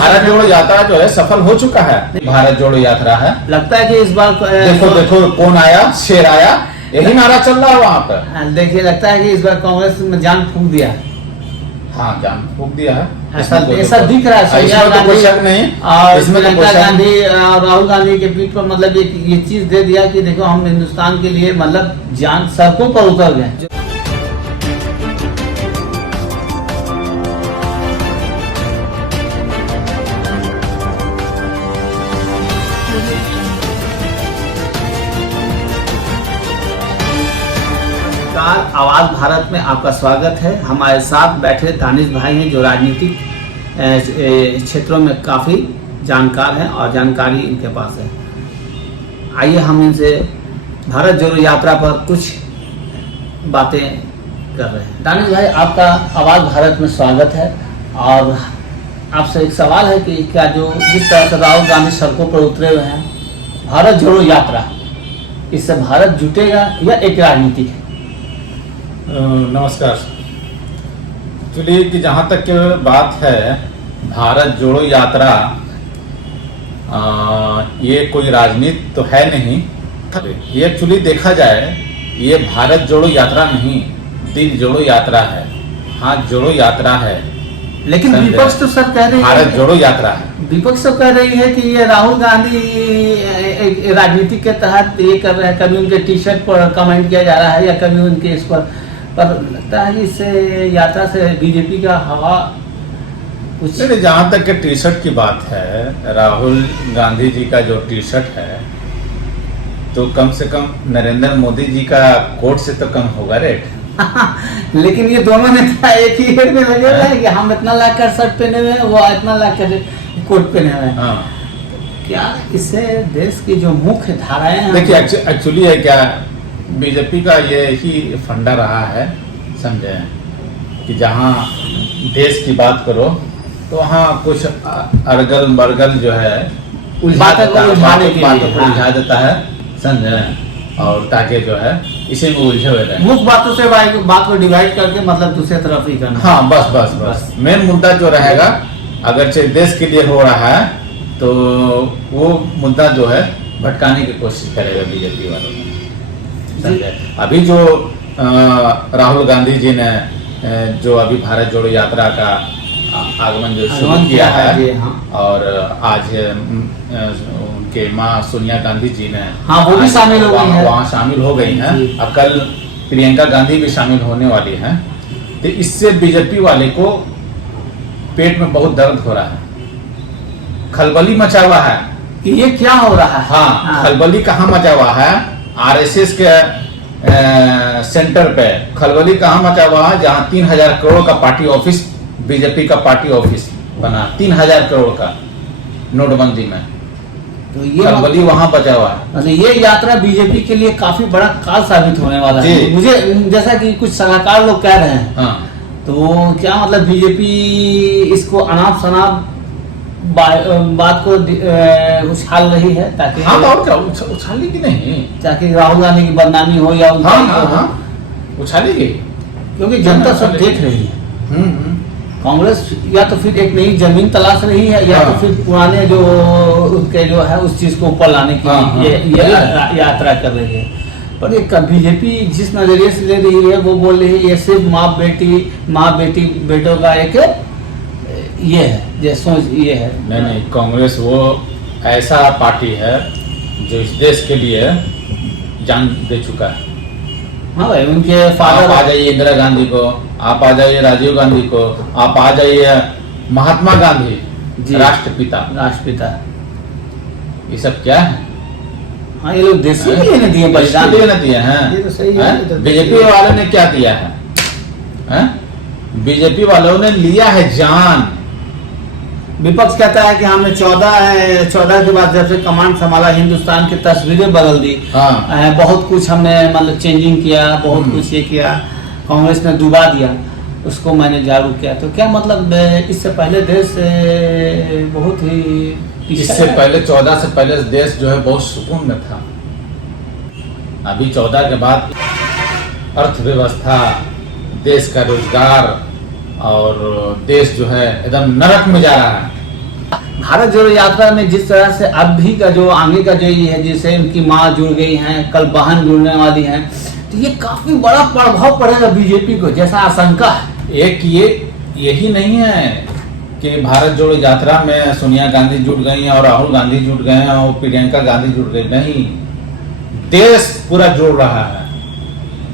भारत जोड़ो यात्रा जो है सफल हो चुका है। भारत जोड़ो यात्रा है, लगता है कि इस बार देखो देखो कौन आया, शेर आया, यही नारा चल रहा है वहाँ पर। देखिए, लगता है कि इस बार कांग्रेस में जान फूंक दिया। हाँ, जान फूंक दिया है, ऐसा दिख रहा है। इसमें तो कोई शक नहीं और इसमें तो प्रियंका गांधी और राहुल गांधी के पीठ पर मतलब ये चीज दे दिया कि देखो हम हिंदुस्तान के लिए मतलब जान सड़कों पर उतर गए। आवाज भारत में आपका स्वागत है। हमारे साथ बैठे दानिश भाई हैं जो राजनीतिक क्षेत्रों में काफ़ी जानकार हैं और जानकारी इनके पास है। आइए हम इनसे भारत जोड़ो यात्रा पर कुछ बातें कर रहे हैं। दानिश भाई, आपका आवाज भारत में स्वागत है और आपसे एक सवाल है कि क्या जो जिस तरह से राहुल गांधी सड़कों पर उतरे हुए हैं, भारत जोड़ो यात्रा, इससे भारत जुटेगा या एक राजनीतिक है? नमस्कार। एक्चुअली कि जहाँ तक की बात है, भारत जोड़ो यात्रा ये कोई राजनीति तो है नहीं। ये एक्चुअली देखा जाए, ये भारत जोड़ो यात्रा नहीं, दिल जोड़ो यात्रा है, हाथ जोड़ो यात्रा है। लेकिन विपक्ष तो सर कह रही है भारत जोड़ो यात्रा है। विपक्ष तो कह रही है कि ये राहुल गांधी राजनीति के तहत ये कर रहे हैं। कभी उनके टी शर्ट पर कमेंट किया जा रहा है या कभी उनके इस पर लगता है कि इससे यात्रा से बीजेपी का हवा कुछ। जहाँ तक के टी शर्ट की बात है, राहुल गांधी जी का जो टी शर्ट है तो कम से कम नरेंद्र मोदी जी का कोट से तो कम होगा रेट। लेकिन ये दोनों नेता एक ही रेट में लगे हुए हैं कि हम इतना लाख का शर्ट पहने हुए हैं, वो इतना लाख का कोट पहने हुए हैं। हाँ। क्या इससे देश की जो मुख्य धाराएं हैं, देखिए एक्चुअली है क्या, बीजेपी का ये ही फंडा रहा है, समझे, कि जहाँ देश की बात करो तो वहाँ कुछ अरगल मरगल जो है उलझा देता है, समझे, और ताकि जो है इसी में उलझे हुए रहे। मुख्य बातों से बात को डिवाइड करके मतलब दूसरे तरफ ही करना। हाँ, बस मेन मुद्दा जो रहेगा, अगर देश के लिए हो रहा है तो वो मुद्दा जो है भटकाने की कोशिश करेगा बीजेपी वालों ने। अभी जो राहुल गांधी जी ने जो अभी भारत जोड़ो यात्रा का आगमन जो शुरू किया है, हाँ। और आज उनके माँ सोनिया गांधी जी ने, हाँ, वो भी शामिल हो गई है, वहाँ शामिल हो गई हैं। अब कल प्रियंका गांधी भी शामिल होने वाली हैं। तो इससे बीजेपी वाले को पेट में बहुत दर्द हो रहा है, खलबली मचा हुआ है कि ये क्या हो रहा है। हाँ, खलबली कहाँ मचा हुआ है? आरएसएस के सेंटर पे खलबली कहाँ मचा हुआ है? जहाँ 3000 करोड़ का पार्टी ऑफिस, बीजेपी का पार्टी ऑफिस बना, 3000 करोड़ का नोटबंदी में, तो ये खलबली वहाँ बचा हुआ है। मतलब ये यात्रा बीजेपी के लिए काफी बड़ा काल साबित होने वाला है। मुझे जैसा कि कुछ सलाहकार लोग कह रहे हैं, हाँ। तो क्या मतलब बीजेपी इसको अनाप शनाप बात को उछाल रही है ताकि, हाँ, और क्या उछालेगी नहीं, ताकि राहुल गांधी की बदनामी हो या हाँ, उछालेगी, क्योंकि जनता सब देख रही है। कांग्रेस या तो फिर एक नई जमीन तलाश रही है या तो फिर पुराने जो उसके जो है उस चीज को ऊपर लाने की ये यात्रा कर रही है। पर ये बीजेपी जिस नजरिए से ले रही है वो बोल रही है ये सिर्फ माँ बेटी बेटों का एक ये है, ये सोच ये है। नहीं, कांग्रेस वो ऐसा पार्टी है जो इस देश के लिए जान दे चुका है। हाँ भाई, उनके फादर, आप आ जाइए इंदिरा गांधी को, आप आ जाइए राजीव गांधी को, आप आ जाइए महात्मा गांधी, राष्ट्रपिता, ये सब क्या है? हाँ, ये लोग देश के लिए नहीं दिए, बलिदान देने दिए हैं। बीजेपी वालों ने क्या दिया है? बीजेपी वालों ने लिया है जान। विपक्ष कहता है कि हमने 14 के बाद जब से कमांड संभाला हिंदुस्तान की तस्वीरें बदल दी, हाँ। बहुत कुछ हमने मतलब चेंजिंग किया, बहुत कुछ ये किया, कांग्रेस ने डुबा दिया, उसको मैंने जागरूक किया। तो क्या मतलब इससे पहले देश बहुत ही, इससे पहले 14 से पहले देश जो है बहुत सुकून में था। अभी 14 के बाद अर्थव्यवस्था, देश का रोजगार और देश जो है एकदम नरक में जा रहा है। भारत जोड़ो यात्रा में जिस तरह से अभी का जो आगे का जो ये है, जिससे उनकी माँ जुड़ गई हैं, कल बहन जुड़ने वाली हैं, तो ये काफी बड़ा प्रभाव पड़ेगा बीजेपी को, जैसा आशंका है। एक ये यही नहीं है कि भारत जोड़ो यात्रा में सोनिया गांधी जुट गई हैं और राहुल गांधी जुट गए हैं और प्रियंका गांधी जुट गई, नहीं, देश पूरा जुड़ रहा है।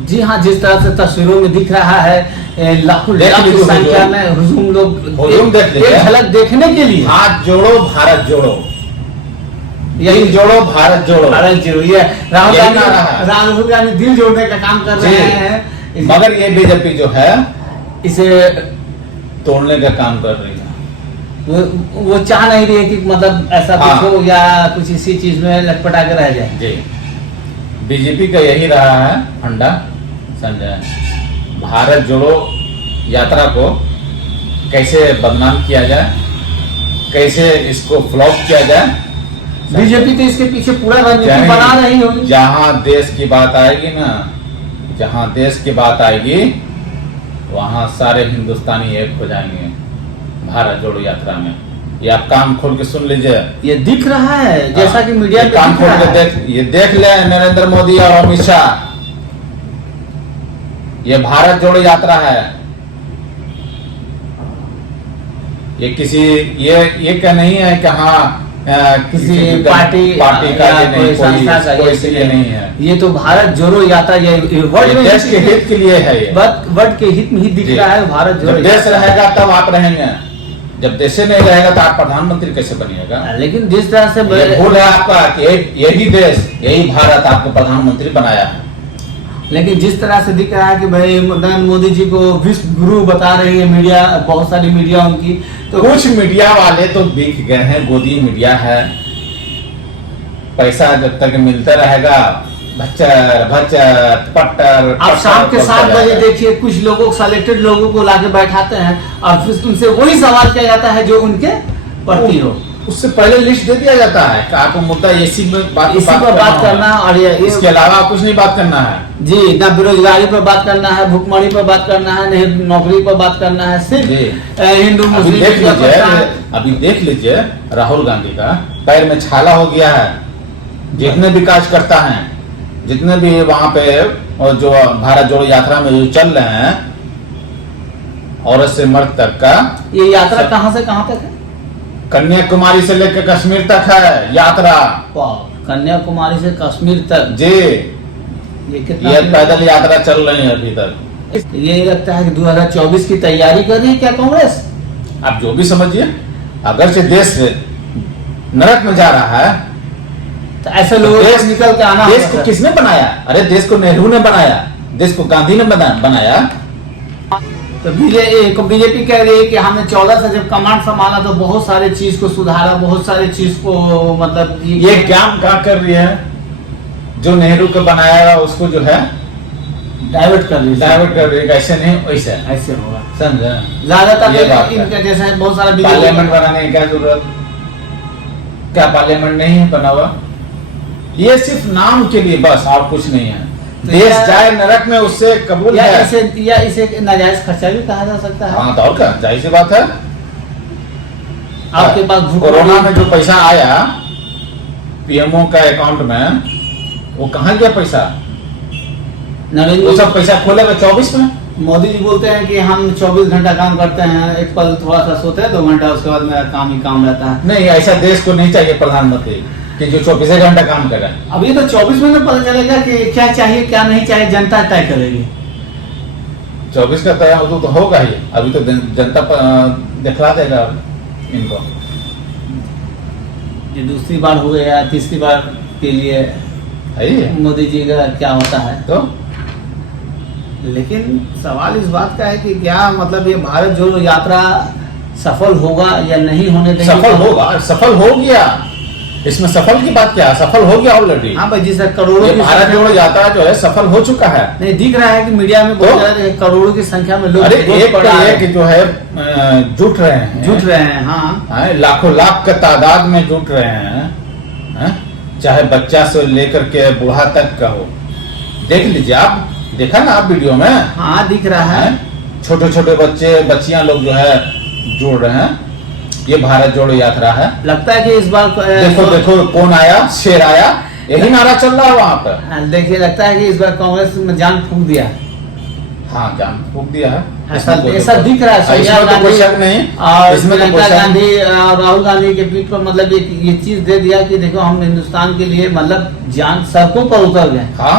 जी हाँ, जिस तरह से तस्वीरों में दिख रहा है, लाखों देख की लीजिए संख्या में हुजूम लोग हुजूम देख लीजिए। एक झलक देखने के लिए हाथ जोड़ो भारत जोड़ो, यही दिल जोड़ो भारत जोड़ो, भारत जोड़ो, ये राहुल यही गांधी नारा है। राहुल गांधी दिल जोड़ने का काम कर रहे हैं, मगर ये बीजेपी जो है इसे तोड़ने का काम कर रही है। वो चाह नहीं रही है कि मतलब ऐसा हाँ। कुछ हो या कुछ इसी चीज में लटपटा के रह जाए। जी, बीजेपी का यही रहा है फंडा संजय, भारत जोड़ो यात्रा को कैसे बदनाम किया जाए, कैसे इसको फ्लॉप किया जाए। बीजेपी तो इसके पीछे पूरा रणनीति बना रही होगी। जहां देश की बात आएगी ना, जहां देश की बात आएगी वहां सारे हिंदुस्तानी एक हो जाएंगे भारत जोड़ो यात्रा में। ये आप कान खोल के सुन लीजिए, ये दिख रहा है जैसा कि मीडिया ये में कान दिख खोल रहा के है। ये देख ले नरेंद्र मोदी और अमित शाह, ये भारत जोड़ो यात्रा है। ये किसी ये क्या नहीं है कि हाँ किसी पार्टी का या ये नहीं, कोई संस्था का कोई इसलिए नहीं है। ये तो भारत जोड़ो यात्रा, ये वर्ल्ड ये में देश के हित के लिए है। ये वर्ल्ड के हित में ही दिख जी। रहा है भारत जोड़ो जब देश यात्रा। रहेगा तब आप रहेंगे, जब देश नहीं रहेगा तो आप प्रधानमंत्री कैसे बनिएगा। लेकिन जिस तरह से ये भूल है आपका कि यही देश यही भारत आपको प्रधानमंत्री बनाया है। लेकिन जिस तरह से दिख रहा है कि भाई नरेंद्र मोदी जी को विश्व गुरु बता रही है मीडिया, बहुत सारी मीडिया उनकी, तो कुछ मीडिया वाले तो बिक गए हैं, गोदी मीडिया है, पैसा जब तक मिलता रहेगा भच्चर भच्चर पट्टर। आप शाम के 7 बजे रहेगा। देखिए कुछ लोगों सेलेक्टेड लोगों को लाके बैठाते हैं और फिर उनसे वही सवाल किया जाता है जो उनके प्रति हो। उससे पहले लिस्ट दे दिया जाता है कि आपको मुद्दा इसी पर बात करना है और इसके अलावा कुछ नहीं बात करना है। जी, ना बेरोजगारी पर बात करना है, भुखमरी पर बात करना है, नहीं नौकरी पर बात करना है, सिर्फ हिंदू अभी मुस्लिम देख लीजिए, अभी देख लीजिए राहुल गांधी का पैर में छाला हो गया है। जितने भी काज करता है, जितने भी वहां पे और जो भारत जोड़ो यात्रा में जो चल रहे हैं, औरत से मर्द तक का, ये यात्रा कहाँ से कहाँ तक है? कन्याकुमारी से लेकर कश्मीर तक है यात्रा। कन्याकुमारी से कश्मीर तक जी, ये कितना ये पैदल यात्रा चल रही है अभी तक। ये लगता है कि 2024 की तैयारी कर रही है क्या कांग्रेस? आप जो भी समझिए, अगर से देश नरक में जा रहा है तो ऐसे लोगों देश को निकल के आना देश होगा। को किसने बनाया? अरे देश को नेहरू ने बनाया, देश को गांधी ने बनाया। तो बीजेपी कह रही है कि हमने 14 से जब कमांड संभाला तो बहुत सारे चीज को सुधारा, बहुत सारे चीज को मतलब ये क्या कर रही है? जो नेहरू को बनाया उसको जो है डाइवर्ट कर रही है। डाइवर्ट कर रही है। ऐसे नहीं वैसे ऐसे होगा समझा। ज्यादातर ये बात है। इनका जैसा बहुत सारा पार्लियामेंट बनाने की क्या जरूरत? क्या पार्लियामेंट नहीं है बना हुआ? ये सिर्फ नाम के लिए बस, और कुछ नहीं है। तो देश जाए नरक में उससे कबूल है। इसे नाजायज खर्चा भी कहा जा सकता है। हाँ तो और क्या, जाहिर सी बात है। आपके पास कोरोना में जो पैसा आया पीएमओ का अकाउंट में, वो कहाँ गया पैसा? नरेंद्र वो सब पैसा खोलेगा 24 में। मोदी जी बोलते हैं कि हम 24 घंटा काम करते हैं, एक पल थोड़ा सा सोते हैं 2 घंटा, उसके बाद मेरा काम ही काम रहता है। नहीं, ऐसा देश को नहीं चाहिए प्रधानमंत्री कि जो 24 घंटा काम करे। अब ये तो 24 में पता चलेगा कि क्या चाहिए क्या नहीं चाहिए, जनता तय करेगी। 24 का तय तो होगा ही, अभी तो जनता दिखला देगा इनको। ये दूसरी बार हो गया, तीसरी बार के लिए है ही है। मोदी जी का क्या होता है। तो लेकिन सवाल इस बात का है कि क्या मतलब ये भारत जोड़ो यात्रा सफल होगा या नहीं होने देंगे? सफल होगा, सफल हो गया। इसमें सफल की बात क्या है? सफल हो गया ऑलरेडी। हाँ भाई, जिस करोड़ों ये की भारत जोड़ो यात्रा जो है सफल हो चुका है। नहीं दिख रहा है कि मीडिया में बहुत ज्यादा करोड़ों की संख्या में लोग अरे वोट एक पड़ा है। एक जो है जुट रहे हैं, जुट रहे हैं। हाँ, लाखों लाख के तादाद में जुट रहे हैं, चाहे बच्चा से लेकर के बूढ़ा तक का हो। देख लीजिए, आप देखा ना आप वीडियो में? हाँ दिख रहा है। छोटे छोटे बच्चे बच्चियां लोग जो है जुड़ रहे हैं। ये भारत जोड़ो यात्रा है। लगता है कि इस बार देखो देखो कौन आया, शेर आया, यही नारा चल रहा है वहाँ पर। देखिए लगता है कि इस बार कांग्रेस में जान फूंक दिया। हाँ, जान फूंक दिया है, ऐसा दिख रहा है। सोनिया इसमें तो कोई गांधी शक नहीं, और इसमें तो कोई प्रियंका शक नहीं। गांधी और राहुल गांधी के पीठ पर मतलब ये चीज दे दिया कि देखो हम हिंदुस्तान के लिए मतलब जान सड़कों पर उतर गए। हाँ,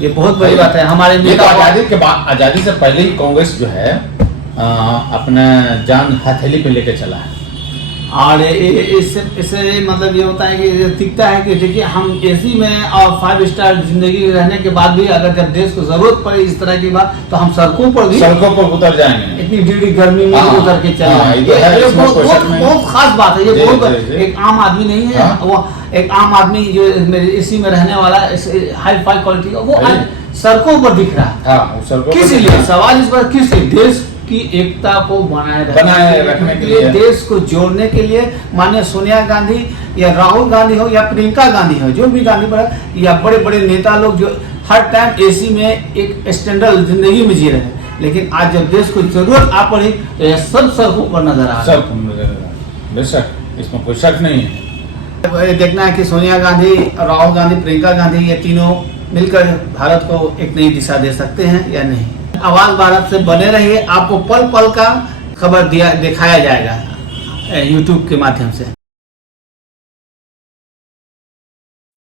ये बहुत बड़ी बात है। हमारे ये तो नेता आजादी के बाद, आजादी से पहले ही कांग्रेस जो है अपना जान हथेली पे लेके चला है। और इससे मतलब ये होता है कि ये दिखता है कि देखिए हम एसी में और 5 स्टार जिंदगी रहने के बाद भी अगर जब देश को जरूरत पड़े इस तरह की बात तो हम सड़कों पर भी सड़कों पर उतर जाएंगे, इतनी डिग्री गर्मी में हाँ, उतर के चले हाँ, जाएंगे। ये तो है, ये इसमें कोई शक नहीं। बहुत खास बात है। ये जी, बहुत जी, जी। एक आम आदमी नहीं है, हाँ। वो एक आम आदमी जो एसी में रहने वाला हाई फाई क्वालिटी का वो आज सड़कों पर दिख रहा है। हाँ, वो सड़कों किस पर लिए? सवाल इस बार किस लिए? देश की एकता को बनाए रखने के लिए, देश को जोड़ने के लिए माननीय सोनिया गांधी या राहुल गांधी हो या प्रियंका गांधी हो, जो भी गांधी पर या बड़े बड़े नेता लोग जो हर टाइम एसी में एक स्टैंडर्ड जिंदगी में जी रहे हैं, लेकिन आज जब देश को जरूरत आ पड़ी तो ये सब सड़कों पर नजर आ रहा सब बेशक, इसमें कोई शक नहीं है। है। देखना है कि सोनिया गांधी, राहुल गांधी, प्रियंका गांधी ये तीनों मिलकर भारत को एक नई दिशा दे सकते हैं या नहीं। आवाज भारत से बने रहिए, आपको पल पल का खबर दिखाया जाएगा YouTube के माध्यम से।